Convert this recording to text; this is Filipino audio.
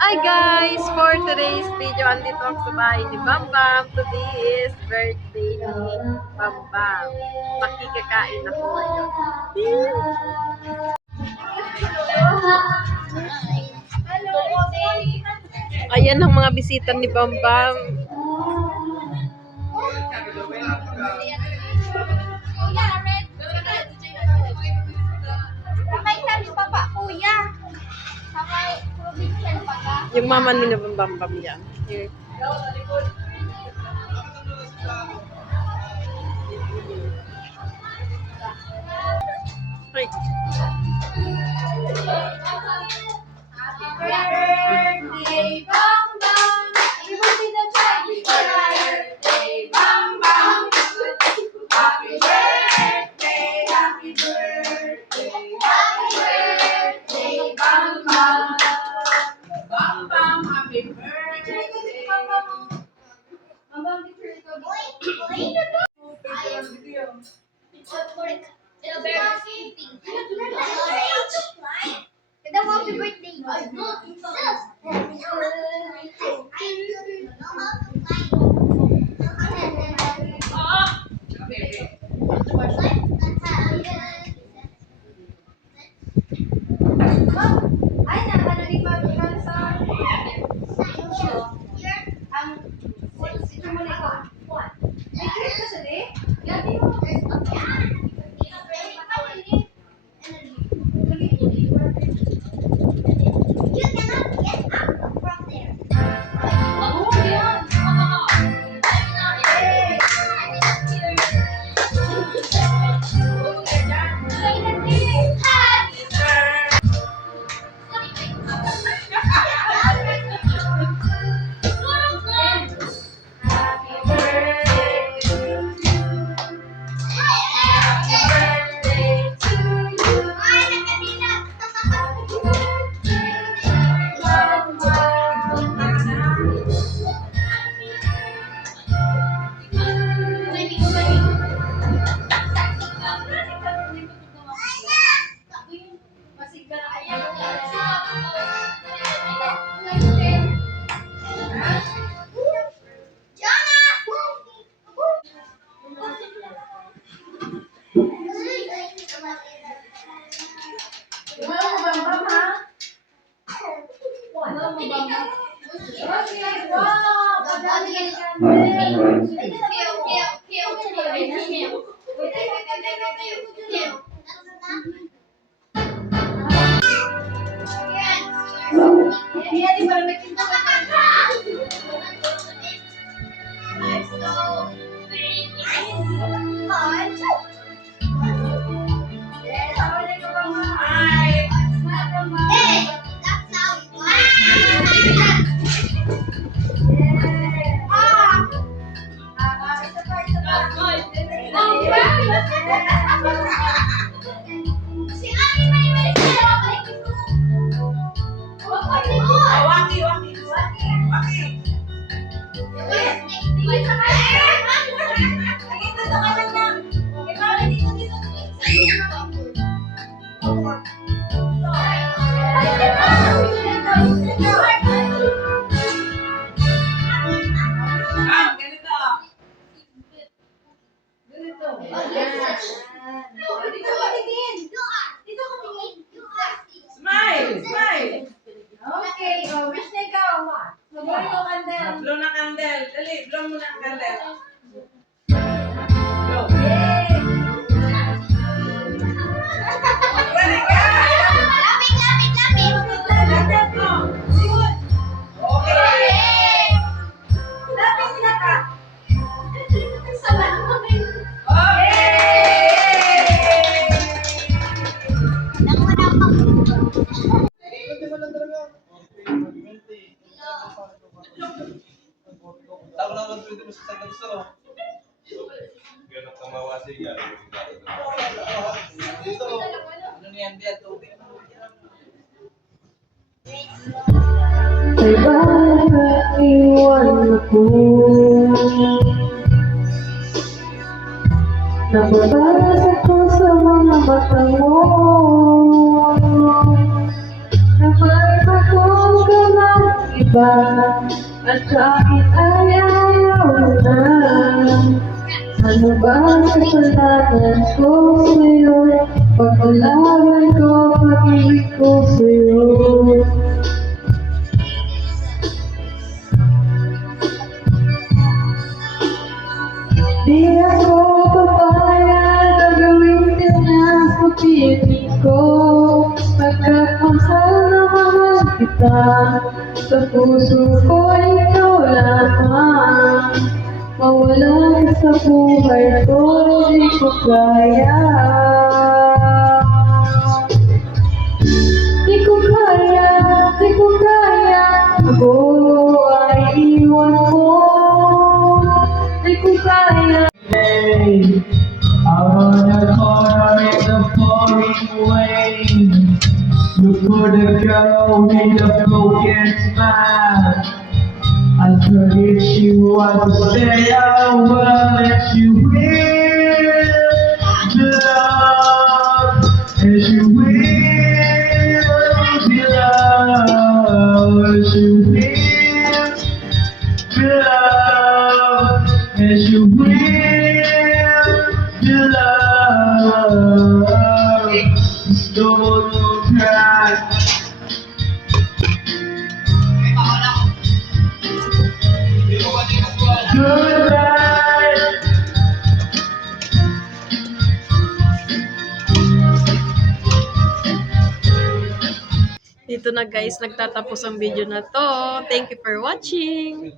Hi guys! For today's video, andito ako sa bahay ni Bambam. Today is birthday ni Bambam. Makikikain ako ngayon. Ayan ang mga bisita ni Bambam. Yung mama ni Bambam yan. Here. Hi. Birthday, Bambam. Happy birthday, Bambam. Happy birthday, happy birthday, happy birthday, Bambam. Bambam, happy birthday. Bambam, picture ito. Happy birthday. Ay, nakalalipan ka sa ang picture mo na ikaw. Picture ka sa di? Gati mo. You cannot get up from there. Oh, yeah. Blow na candle. Dali, blow mo na candle. Ay bakit iwan ako? Nababasa ko sa mga mata mo. Nababasa ko ka lang iba at sa akin ay ayaw na. Ano ba ang kasalanan ko sa'yo? Pagkalaban ko, pag-ibig ko sa'yo. Di ako papayag na gawin ka na sa piling ko. Pagkakasal na mahal kita, sa puso ko ikaw lamang. Mawala ka sa buhay ko, di ko kaya. Di ko kaya, di ko kaya. Ako ay iwan mo. Di ko kaya. Out on the corner in the pouring rain, look for the girl with the broken smile. I forget she wants to stay over and she will be loved, and she will be loved, and she will be loved, and she will be loved. Don't cry. Goodbye. Dito na guys, nagtatapos ang video na to. Thank you for watching.